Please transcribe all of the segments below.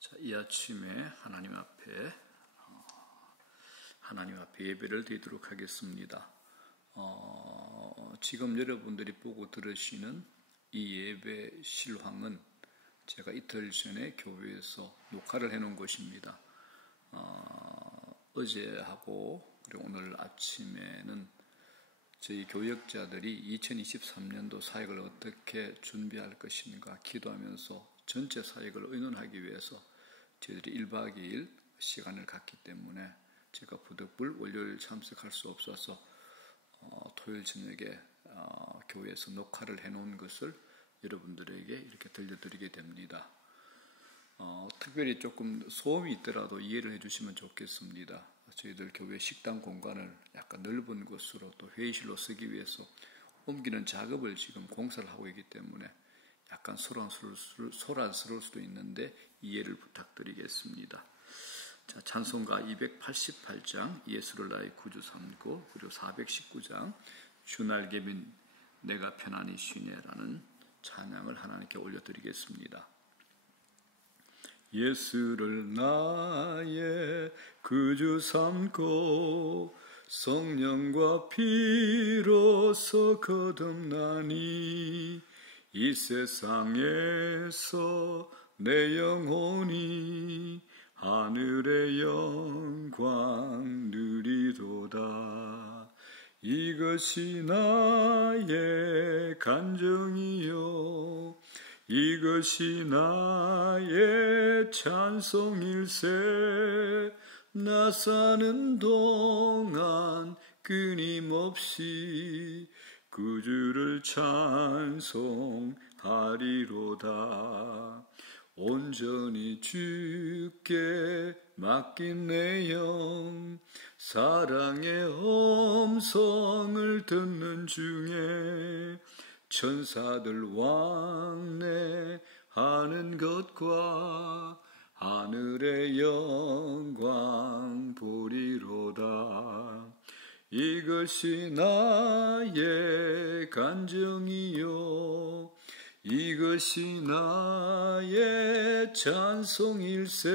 자, 이 아침에 하나님 앞에 예배를 드리도록 하겠습니다. 지금 여러분들이 보고 들으시는 이 예배 실황은 제가 이틀 전에 교회에서 녹화를 해놓은 것입니다. 어제하고 그리고 오늘 아침에는 저희 교역자들이 2023년도 사역을 어떻게 준비할 것인가 기도하면서 전체 사역을 의논하기 위해서 저희들이 1박 2일 시간을 갖기 때문에 제가 부득불 월요일 참석할 수 없어서 토요일 저녁에 교회에서 녹화를 해놓은 것을 여러분들에게 이렇게 들려드리게 됩니다. 특별히 조금 소음이 있더라도 이해를 해주시면 좋겠습니다. 저희들 교회 식당 공간을 약간 넓은 곳으로 또 회의실로 쓰기 위해서 옮기는 작업을 지금 공사를 하고 있기 때문에 약간 소란스러울 수도 있는데 이해를 부탁드리겠습니다. 자, 찬송가 288장 예수를 나의 구주 삼고 그리고 419장 주날개 빈 내가 편안히 쉬네라는 찬양을 하나님께 올려드리겠습니다. 예수를 나의 구주 삼고 성령과 피로서 거듭나니 이 세상에서 내 영혼이 하늘의 영광 누리도다. 이것이 나의 간정이요 이것이 나의 찬송일세. 나 사는 동안 끊임없이 구주를 찬송하리로다. 온전히 주께 맡긴 내 영 사랑의 음성을 듣는 중에 천사들 왕래하는 것과 하늘의 영광 보리로다. 이것이 나의 간정이요 이것이 나의 찬송일세.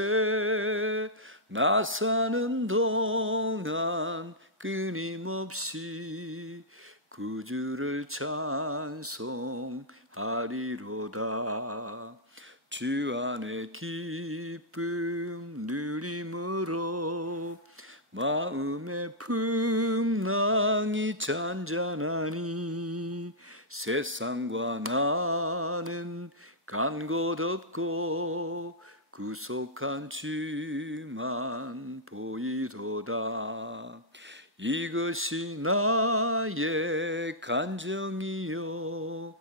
나 사는 동안 끊임없이 구주를 찬송하리로다. 주 안에 기쁨 누림으로 마음의 풍랑이 잔잔하니 세상과 나는 간 곳 없고 구속한 주만 보이도다. 이것이 나의 간정이요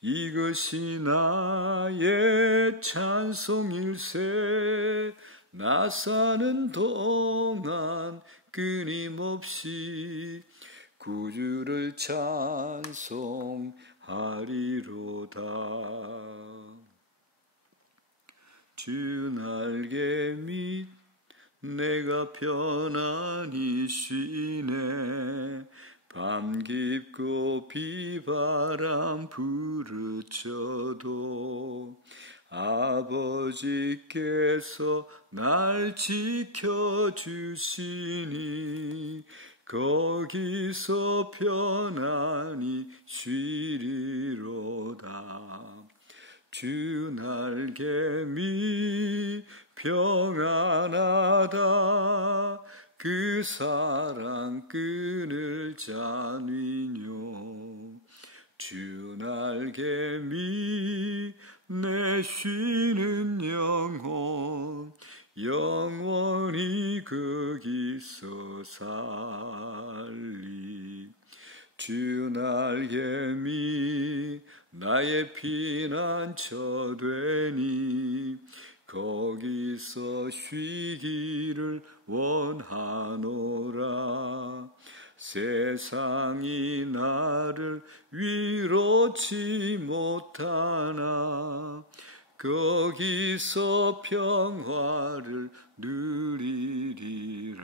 이것이 나의 찬송일세. 나 사는 동안 끊임없이 구주를 찬송하리로다. 주 날개 밑 내가 편안히 쉬네. 밤 깊고 비바람 부르쳐도 아버지께서 날 지켜주시니 거기서 편안히 쉬리로다. 주 날개 밑 평안하다. 그 사랑 끈을 잡으뇨. 주 날개 밑 내 쉬는 영혼 영원히 거기서 살리. 주 날개 밑 나의 피난처 되니 거기서 쉬기를 원하노라. 세상이 나를 위로치 못하나 거기서 평화를 누리리라.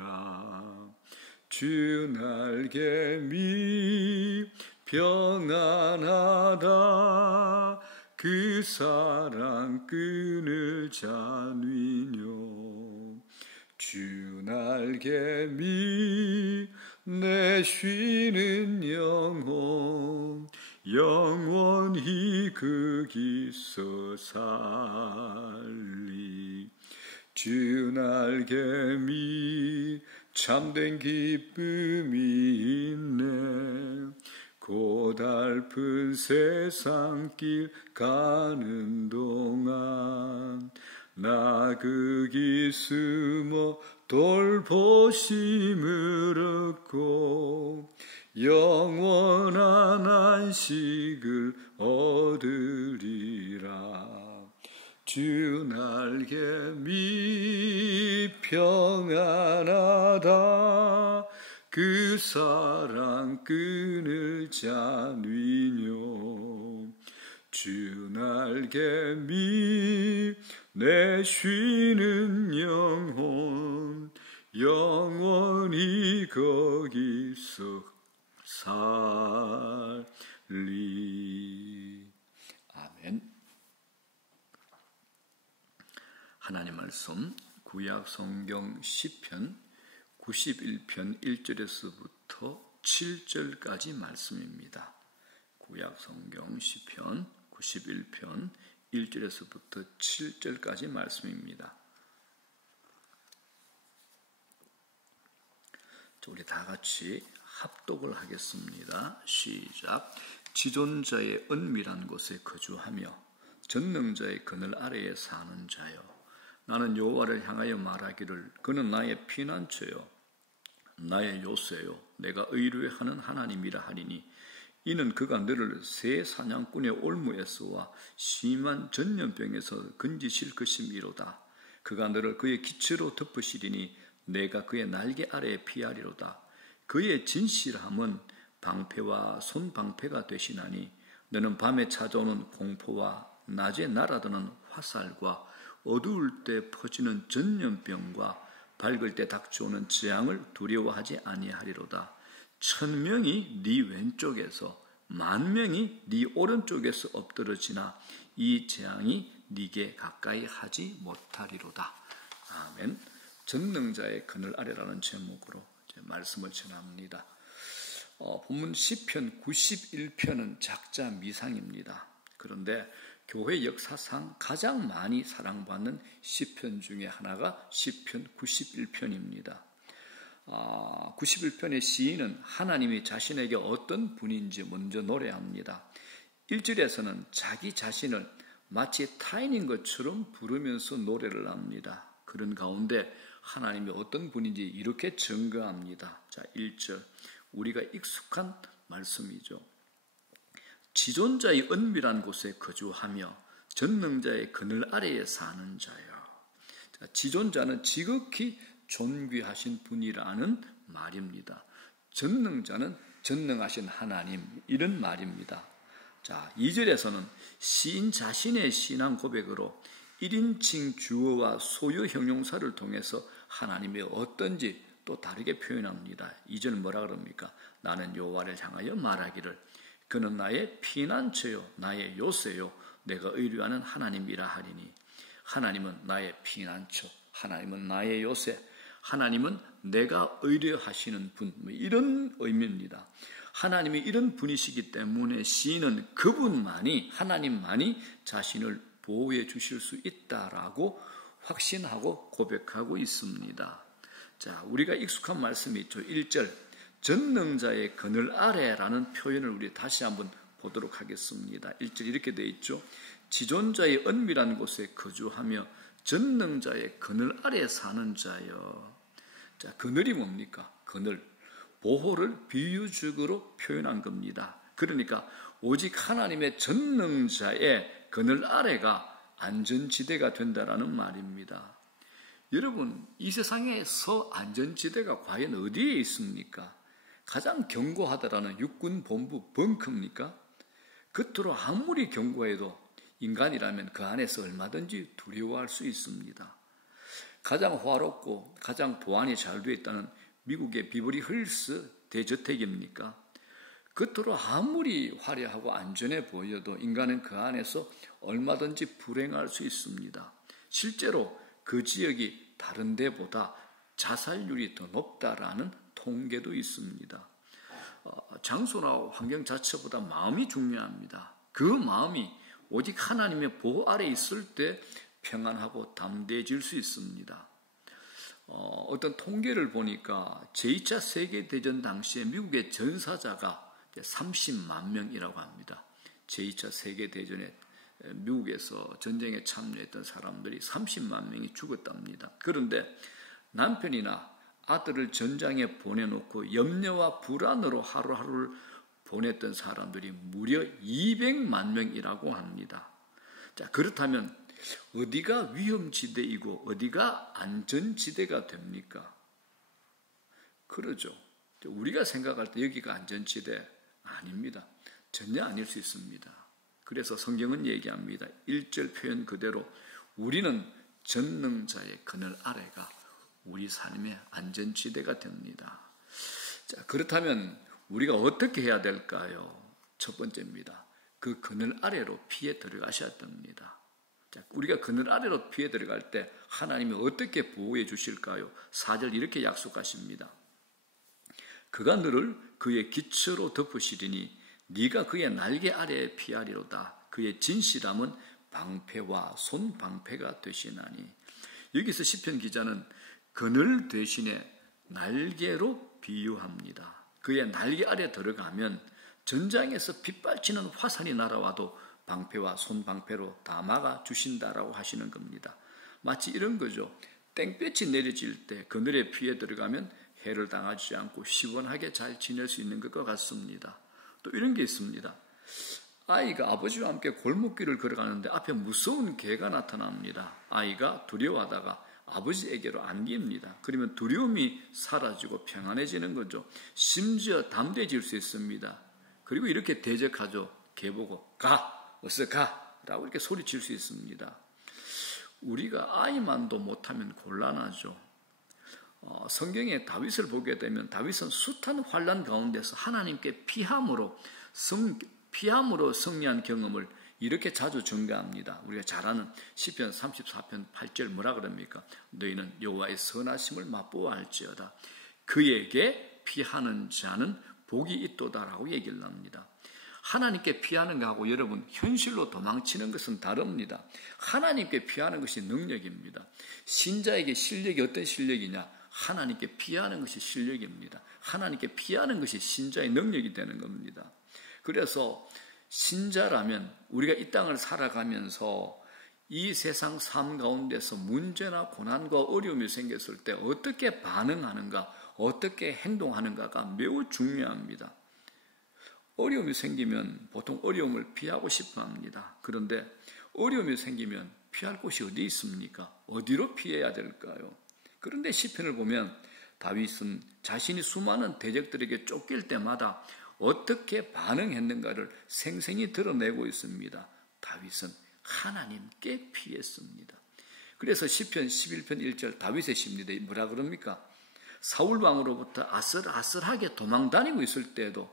주 날개 밑 평안하다. 그 사랑 끈을 잡으뇨. 주 날개미 내 쉬는 영혼 영원히 거기서 살리. 주 날개미 참된 기쁨이 있네. 고달픈 세상길 가는 동안 나 거기 숨어 돌보심을 얻고 영원한 안식을 얻으리라. 주 날개미 평안하다. 그 사랑 끈을 잡으뇨. 주 날개미 내 쉬는 영혼 영원히 거기서 살리. 아멘. 하나님 말씀 구약 성경 시편 91편 1절에서부터 7절까지 말씀입니다. 구약 성경 시편 91편 1절에서부터 7절까지 말씀입니다. 우리 다 같이 합독을 하겠습니다. 시작. 지존자의 은밀한 곳에 거주하며 전능자의 그늘 아래에 사는 자여, 나는 여호와를 향하여 말하기를 그는 나의 피난처요 나의 요새요 내가 의뢰하는 하나님이라 하리니, 이는 그가 너를 새 사냥꾼의 올무에서와 심한 전염병에서 건지실 것임이로다. 그가 너를 그의 기초로 덮으시리니 내가 그의 날개 아래에 피하리로다. 그의 진실함은 방패와 손방패가 되시나니, 너는 밤에 찾아오는 공포와 낮에 날아드는 화살과 어두울 때 퍼지는 전염병과 밝을 때 닥쳐오는 재앙을 두려워하지 아니하리로다. 1000명이 네 왼쪽에서 10,000명이 네 오른쪽에서 엎드러지나 이 재앙이 네게 가까이 하지 못하리로다. 아멘. 전능자의 그늘 아래라는 제목으로 말씀을 전합니다. 본문 시편 91편은 작자 미상입니다. 그런데 교회 역사상 가장 많이 사랑받는 시편 중에 하나가 시편 91편입니다. 91편의 시인은 하나님이 자신에게 어떤 분인지 먼저 노래합니다. 1절에서는 자기 자신을 마치 타인인 것처럼 부르면서 노래를 합니다. 그런 가운데 하나님이 어떤 분인지 이렇게 증거합니다. 자, 1절. 우리가 익숙한 말씀이죠. 지존자의 은밀한 곳에 거주하며 전능자의 그늘 아래에 사는 자요. 자, 지존자는 지극히 존귀하신 분이라는 말입니다. 전능자는 전능하신 하나님, 이런 말입니다. 자, 2절에서는 시인 자신의 신앙 고백으로 1인칭 주어와 소유 형용사를 통해서 하나님이 어떤지 또 다르게 표현합니다. 2절 뭐라 그럽니까? 나는 여호와를 향하여 말하기를 그는 나의 피난처요 나의 요새요 내가 의뢰하는 하나님이라 하리니. 하나님은 나의 피난처, 하나님은 나의 요새, 하나님은 내가 의뢰하시는 분, 이런 의미입니다. 하나님이 이런 분이시기 때문에 시인은 그분만이, 하나님만이 자신을 보호해 주실 수 있다라고 확신하고 고백하고 있습니다. 자, 우리가 익숙한 말씀이 있죠. 1절, 전능자의 그늘 아래라는 표현을 우리 다시 한번 보도록 하겠습니다. 1절 이렇게 되어 있죠. 지존자의 은밀한 곳에 거주하며 전능자의 그늘 아래에 사는 자여. 자, 그늘이 뭡니까? 그늘. 보호를 비유적으로 표현한 겁니다. 그러니까 오직 하나님의 전능자의 그늘 아래가 안전지대가 된다라는 말입니다. 여러분, 이 세상에서 안전지대가 과연 어디에 있습니까? 가장 견고하다라는 육군본부 벙커입니까? 겉으로 아무리 견고해도 인간이라면 그 안에서 얼마든지 두려워할 수 있습니다. 가장 화롭고 가장 보안이 잘 되어 있다는 미국의 비버리 힐스 대저택입니까? 겉으로 아무리 화려하고 안전해 보여도 인간은 그 안에서 얼마든지 불행할 수 있습니다. 실제로 그 지역이 다른 데보다 자살률이 더 높다라는 통계도 있습니다. 장소나 환경 자체보다 마음이 중요합니다. 그 마음이 오직 하나님의 보호 아래 있을 때 평안하고 담대해질 수 있습니다. 어떤 통계를 보니까 제2차 세계대전 당시에 미국의 전사자가 30만 명이라고 합니다. 제2차 세계대전에 미국에서 전쟁에 참여했던 사람들이 30만 명이 죽었답니다. 그런데 남편이나 아들을 전장에 보내놓고 염려와 불안으로 하루하루를 보냈던 사람들이 무려 200만 명이라고 합니다. 자, 그렇다면 어디가 위험지대이고 어디가 안전지대가 됩니까? 그러죠. 우리가 생각할 때 여기가 안전지대 아닙니다. 전혀 아닐 수 있습니다. 그래서 성경은 얘기합니다. 1절 표현 그대로 우리는 전능자의 그늘 아래가 우리 삶의 안전지대가 됩니다. 자, 그렇다면 우리가 어떻게 해야 될까요? 첫 번째입니다. 그 그늘 아래로 피해 들어가셔야 됩니다. 자, 우리가 그늘 아래로 피해 들어갈 때 하나님이 어떻게 보호해 주실까요? 4절 이렇게 약속하십니다. 그가 너를 그의 기초로 덮으시리니 네가 그의 날개 아래에 피하리로다. 그의 진실함은 방패와 손방패가 되시나니. 여기서 시편 기자는 그늘 대신에 날개로 비유합니다. 그의 날개 아래 들어가면 전장에서 빗발치는 화살이 날아와도 방패와 손방패로 다 막아주신다라고 하시는 겁니다. 마치 이런 거죠. 땡볕이 내려질 때 그늘에 피해 들어가면 해를 당하지 않고 시원하게 잘 지낼 수 있는 것과 같습니다. 또 이런 게 있습니다. 아이가 아버지와 함께 골목길을 걸어가는데 앞에 무서운 개가 나타납니다. 아이가 두려워하다가 아버지에게로 안깁니다. 그러면 두려움이 사라지고 평안해지는 거죠. 심지어 담대해질 수 있습니다. 그리고 이렇게 대적하죠. 개 보고 가! 어서 가! 라고 이렇게 소리칠 수 있습니다. 우리가 아이만도 못하면 곤란하죠. 성경에 다윗을 보게 되면 다윗은 숱한 환난 가운데서 하나님께 피함으로 승리한 경험을 이렇게 자주 증가합니다. 우리가 잘 아는 시편 34편 8절 뭐라 그럽니까? 너희는 여호와의 선하심을 맛보아 알지어다. 그에게 피하는 자는 복이 있도다라고 얘기를 합니다. 하나님께 피하는 것하고 여러분 현실로 도망치는 것은 다릅니다. 하나님께 피하는 것이 능력입니다. 신자에게 실력이 어떤 실력이냐? 하나님께 피하는 것이 실력입니다. 하나님께 피하는 것이 신자의 능력이 되는 겁니다. 그래서 신자라면 우리가 이 땅을 살아가면서 이 세상 삶 가운데서 문제나 고난과 어려움이 생겼을 때 어떻게 반응하는가, 어떻게 행동하는가가 매우 중요합니다. 어려움이 생기면 보통 어려움을 피하고 싶어 합니다. 그런데 어려움이 생기면 피할 곳이 어디 있습니까? 어디로 피해야 될까요? 그런데 시편을 보면 다윗은 자신이 수많은 대적들에게 쫓길 때마다 어떻게 반응했는가를 생생히 드러내고 있습니다. 다윗은 하나님께 피했습니다. 그래서 시편 11편 1절 다윗의 시입니다. 뭐라 그럽니까? 사울왕으로부터 아슬아슬하게 도망다니고 있을 때에도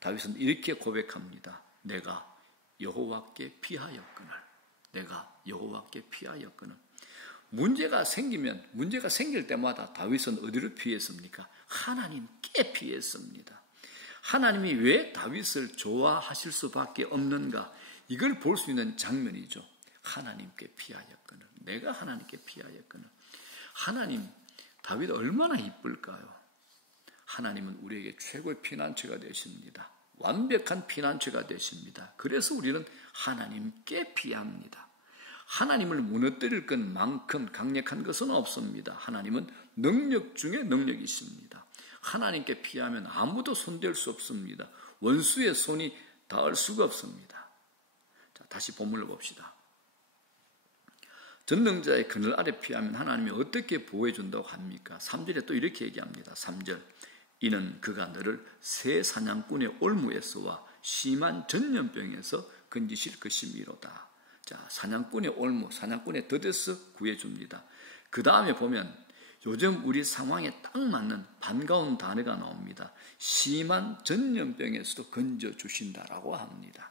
다윗은 이렇게 고백합니다. 내가 여호와께 피하였거늘. 내가 여호와께 피하였거늘. 문제가 생길 때마다 다윗은 어디로 피했습니까? 하나님께 피했습니다. 하나님이 왜 다윗을 좋아하실 수밖에 없는가? 이걸 볼 수 있는 장면이죠. 하나님께 피하였거늘. 내가 하나님께 피하였거늘. 하나님, 다윗 얼마나 이쁠까요? 하나님은 우리에게 최고의 피난처가 되십니다. 완벽한 피난처가 되십니다. 그래서 우리는 하나님께 피합니다. 하나님을 무너뜨릴 것만큼 강력한 것은 없습니다. 하나님은 능력 중에 능력이십니다. 하나님께 피하면 아무도 손댈 수 없습니다. 원수의 손이 닿을 수가 없습니다. 자, 다시 본문을 봅시다. 전능자의 그늘 아래 피하면 하나님이 어떻게 보호해 준다고 합니까? 3절에 또 이렇게 얘기합니다. 3절. 이는 그가 너를 새 사냥꾼의 올무에서와 심한 전염병에서 건지실 것이미로다. 자, 사냥꾼의 올무, 사냥꾼의 덫에서 구해줍니다. 그 다음에 보면 요즘 우리 상황에 딱 맞는 반가운 단어가 나옵니다. 심한 전염병에서도 건져주신다라고 합니다.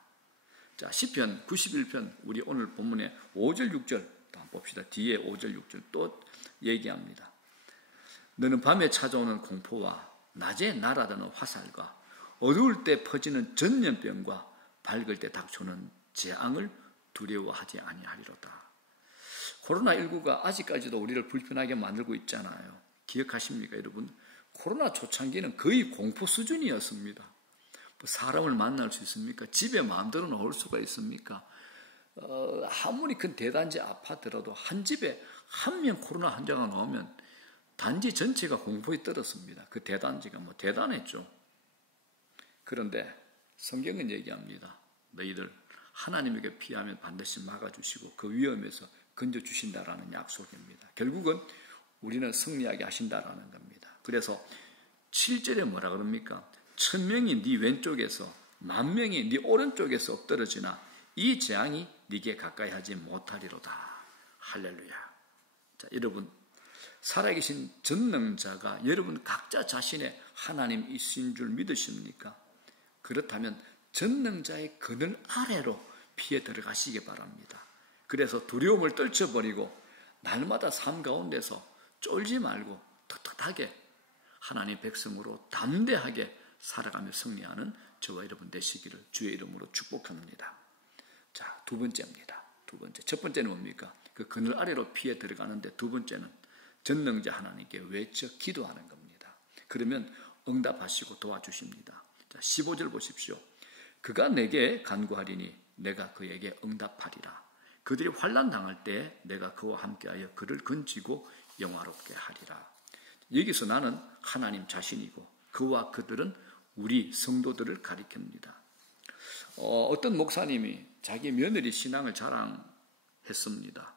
자, 시편 91편 우리 오늘 본문의 5절 6절 한번 봅시다. 뒤에 5절 6절 또 얘기합니다. 너는 밤에 찾아오는 공포와 낮에 날아드는 화살과 어두울 때 퍼지는 전염병과 밝을 때 닥쳐오는 재앙을 두려워하지 아니하리로다. 코로나19가 아직까지도 우리를 불편하게 만들고 있잖아요. 기억하십니까, 여러분? 코로나 초창기는 거의 공포 수준이었습니다. 사람을 만날 수 있습니까? 집에 마음대로 나올 수가 있습니까? 아무리 큰 대단지 아파트라도 한 집에 한 명 코로나 환자가 나오면 단지 전체가 공포에 떨었습니다. 그 대단지가 대단했죠. 그런데 성경은 얘기합니다. 너희들 하나님에게 피하면 반드시 막아주시고 그 위험에서 건져주신다라는 약속입니다. 결국은 우리는 승리하게 하신다라는 겁니다. 그래서 7절에 뭐라 그럽니까? 1000명이 네 왼쪽에서 10,000명이 네 오른쪽에서 엎드러지나 이 재앙이 네게 가까이 하지 못하리로다. 할렐루야. 자, 여러분, 살아계신 전능자가 여러분 각자 자신의 하나님이신 줄 믿으십니까? 그렇다면 전능자의 그늘 아래로 피해 들어가시기 바랍니다. 그래서 두려움을 떨쳐버리고 날마다 삶 가운데서 쫄지 말고 떳떳하게 하나님 백성으로 담대하게 살아가며 승리하는 저와 여러분 되시기를 주의 이름으로 축복합니다. 자, 두 번째입니다. 두 번째. 첫 번째는 뭡니까? 그 그늘 아래로 피해 들어가는데 두 번째는 전능자 하나님께 외쳐 기도하는 겁니다. 그러면 응답하시고 도와주십니다. 자, 15절 보십시오. 그가 내게 간구하리니 내가 그에게 응답하리라. 그들이 환난 당할 때 내가 그와 함께하여 그를 건지고 영화롭게 하리라. 여기서 나는 하나님 자신이고 그와 그들은 우리 성도들을 가리킵니다. 어떤 목사님이 자기 며느리 신앙을 자랑했습니다.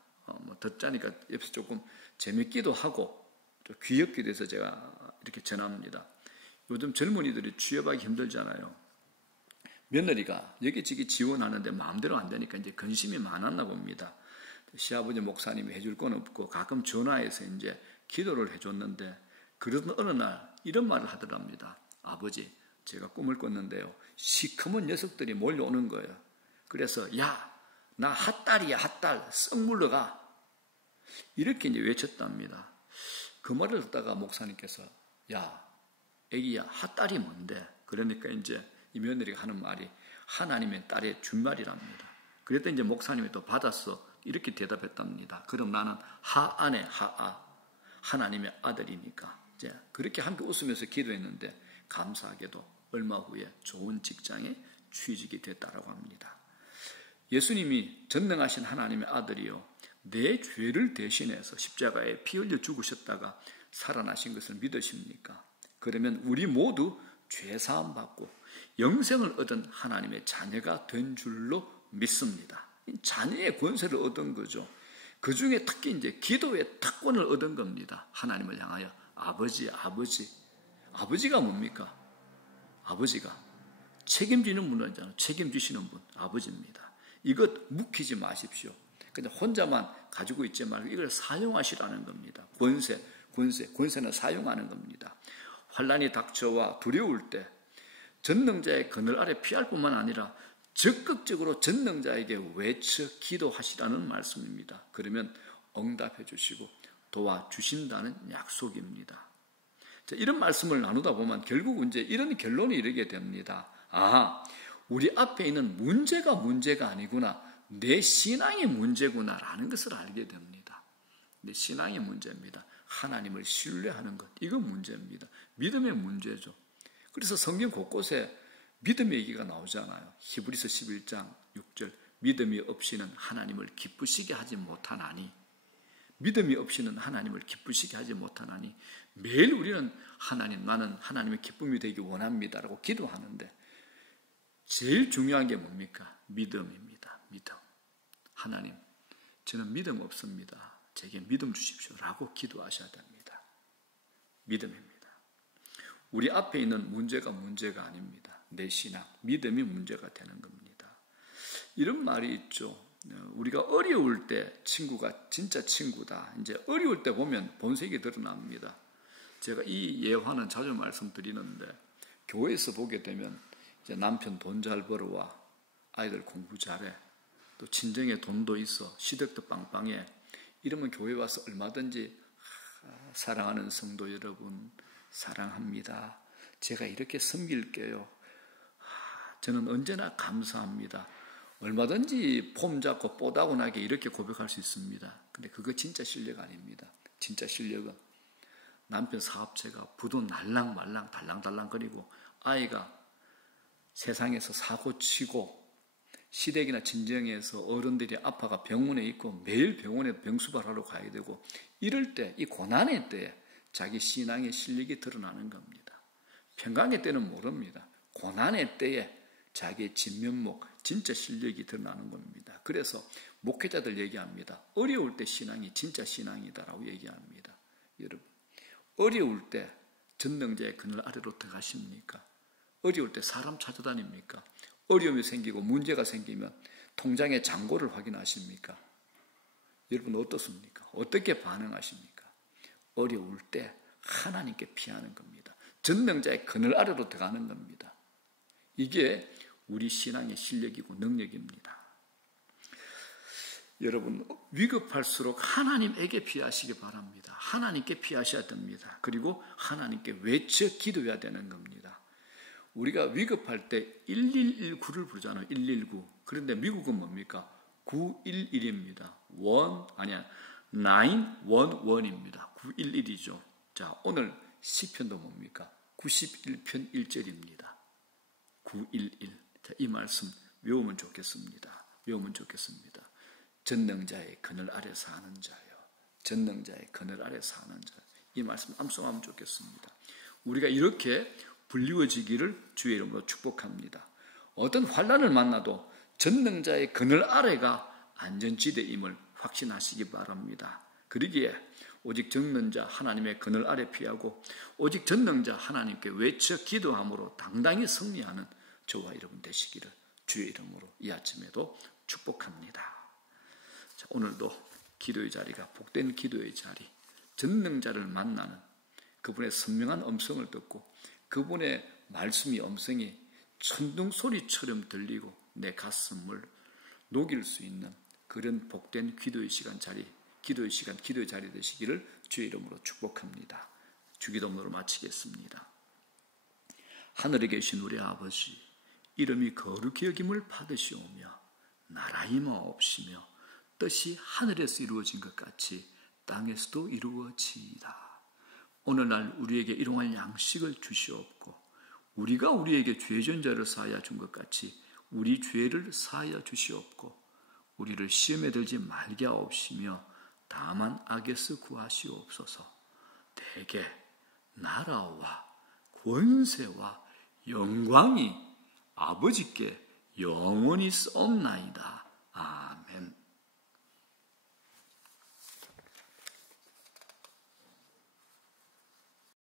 듣자니까 옆에서 조금 재밌기도 하고 또 귀엽기도 해서 제가 이렇게 전합니다. 요즘 젊은이들이 취업하기 힘들잖아요. 며느리가 여기저기 지원하는데 마음대로 안 되니까 이제 근심이 많았나 봅니다. 시아버지 목사님이 해줄 건 없고 가끔 전화해서 이제 기도를 해줬는데 그러던 어느 날 이런 말을 하더랍니다. 아버지, 제가 꿈을 꿨는데요. 시커먼 녀석들이 몰려오는 거예요. 그래서 야, 나 핫딸이야, 핫딸, 썩 물러가. 이렇게 이제 외쳤답니다. 그 말을 듣다가 목사님께서 야, 애기야, 핫딸이 뭔데? 그러니까 이제 이 며느리가 하는 말이 하나님의 딸의 준말이랍니다. 그랬더니 이제 목사님이 또 받아서 이렇게 대답했답니다. 그럼 나는 하아네 하아, 하나님의 아들이니까. 이제 그렇게 함께 웃으면서 기도했는데 감사하게도 얼마 후에 좋은 직장에 취직이 됐다라고 합니다. 예수님이 전능하신 하나님의 아들이요, 내 죄를 대신해서 십자가에 피 흘려 죽으셨다가 살아나신 것을 믿으십니까? 그러면 우리 모두 죄사함 받고 영생을 얻은 하나님의 자녀가 된 줄로 믿습니다. 자녀의 권세를 얻은 거죠. 그 중에 특히 이제 기도의 특권을 얻은 겁니다. 하나님을 향하여 아버지, 아버지. 아버지가 뭡니까? 아버지가 책임지는 분이잖아요. 책임지시는 분, 아버지입니다. 이것 묵히지 마십시오. 그냥 혼자만 가지고 있지 말고 이걸 사용하시라는 겁니다. 권세는 사용하는 겁니다. 환난이 닥쳐와 두려울 때 전능자의 그늘 아래 피할 뿐만 아니라 적극적으로 전능자에게 외쳐 기도하시라는 말씀입니다. 그러면 응답해 주시고 도와주신다는 약속입니다. 자, 이런 말씀을 나누다 보면 결국 이제 이런 결론이 이르게 됩니다. 아, 우리 앞에 있는 문제가 아니구나. 내 신앙의 문제구나라는 것을 알게 됩니다. 내 신앙의 문제입니다. 하나님을 신뢰하는 것, 이건 문제입니다. 믿음의 문제죠. 그래서 성경 곳곳에 믿음의 얘기가 나오잖아요. 히브리서 11장 6절, 믿음이 없이는 하나님을 기쁘시게 하지 못하나니, 믿음이 없이는 하나님을 기쁘시게 하지 못하나니, 매일 우리는 하나님, 나는 하나님의 기쁨이 되기 원합니다라고 기도하는데 제일 중요한 게 뭡니까? 믿음입니다. 믿음. 하나님, 저는 믿음 없습니다. 제게 믿음 주십시오라고 기도하셔야 됩니다. 믿음입니다. 우리 앞에 있는 문제가 아닙니다. 내 신앙, 믿음이 문제가 되는 겁니다. 이런 말이 있죠. 우리가 어려울 때 친구가 진짜 친구다. 이제 어려울 때 보면 본색이 드러납니다. 제가 이 예화는 자주 말씀드리는데 교회에서 보게 되면 이제 남편 돈 잘 벌어와, 아이들 공부 잘해, 또 친정에 돈도 있어, 시댁도 빵빵해, 이러면 교회 와서 얼마든지 사랑하는 성도 여러분 사랑합니다. 제가 이렇게 섬길게요. 저는 언제나 감사합니다. 얼마든지 폼 잡고 뽀다구나게 이렇게 고백할 수 있습니다. 근데 그거 진짜 실력 아닙니다. 진짜 실력은 남편 사업체가 부도 날랑말랑 달랑달랑거리고 아이가 세상에서 사고치고 시댁이나 친정에서 어른들이 아파가 병원에 있고 매일 병원에 병수발하러 가야 되고 이럴 때, 이 고난의 때에 자기 신앙의 실력이 드러나는 겁니다. 평강의 때는 모릅니다. 고난의 때에 자기의 진면목, 진짜 실력이 드러나는 겁니다. 그래서 목회자들 얘기합니다. 어려울 때 신앙이 진짜 신앙이다라고 얘기합니다. 여러분, 어려울 때 전능자의 그늘 아래로 들어가십니까? 어려울 때 사람 찾아다닙니까? 어려움이 생기고 문제가 생기면 통장의 잔고를 확인하십니까? 여러분 어떻습니까? 어떻게 반응하십니까? 어려울 때 하나님께 피하는 겁니다. 전능자의 그늘 아래로 들어가는 겁니다. 이게 우리 신앙의 실력이고 능력입니다. 여러분 위급할수록 하나님에게 피하시기 바랍니다. 하나님께 피하셔야 됩니다. 그리고 하나님께 외쳐 기도해야 되는 겁니다. 우리가 위급할 때 1119를 부르잖아요. 119. 그런데 미국은 뭡니까? 911입니다. 911입니다. 911이죠. 자, 오늘 시편도 뭡니까? 91편 1절입니다. 911. 자, 이 말씀 외우면 좋겠습니다. 외우면 좋겠습니다. 전능자의 그늘 아래 사는 자요. 전능자의 그늘 아래 사는 자. 이 말씀 암송하면 좋겠습니다. 우리가 이렇게 불리워지기를 주의 이름으로 축복합니다. 어떤 환난을 만나도 전능자의 그늘 아래가 안전지대임을 확신하시기 바랍니다. 그러기에 오직 전능자 하나님의 그늘 아래 피하고 오직 전능자 하나님께 외쳐 기도함으로 당당히 승리하는 저와 여러분 되시기를 주의 이름으로 이 아침에도 축복합니다. 자, 오늘도 기도의 자리가 복된 기도의 자리, 전능자를 만나는 그분의 선명한 음성을 듣고 그분의 말씀이 음성이 천둥 소리처럼 들리고 내 가슴을 녹일 수 있는 그런 복된 기도의 시간 자리, 기도의 시간, 기도의 자리 되시기를 주의 이름으로 축복합니다. 주기도문으로 마치겠습니다. 하늘에 계신 우리 아버지, 이름이 거룩히 여김을 받으시오며 나라 임하옵시며 뜻이 하늘에서 이루어진 것 같이 땅에서도 이루어지이다. 오늘날 우리에게 일용할 양식을 주시옵고 우리가 우리에게 죄전자를 사하여 준 것 같이 우리 죄를 사하여 주시옵고 우리를 시험에 들지 말게 하옵시며 다만 악에서 구하시옵소서. 대개 나라와 권세와 영광이 아버지께 영원히 썩나이다.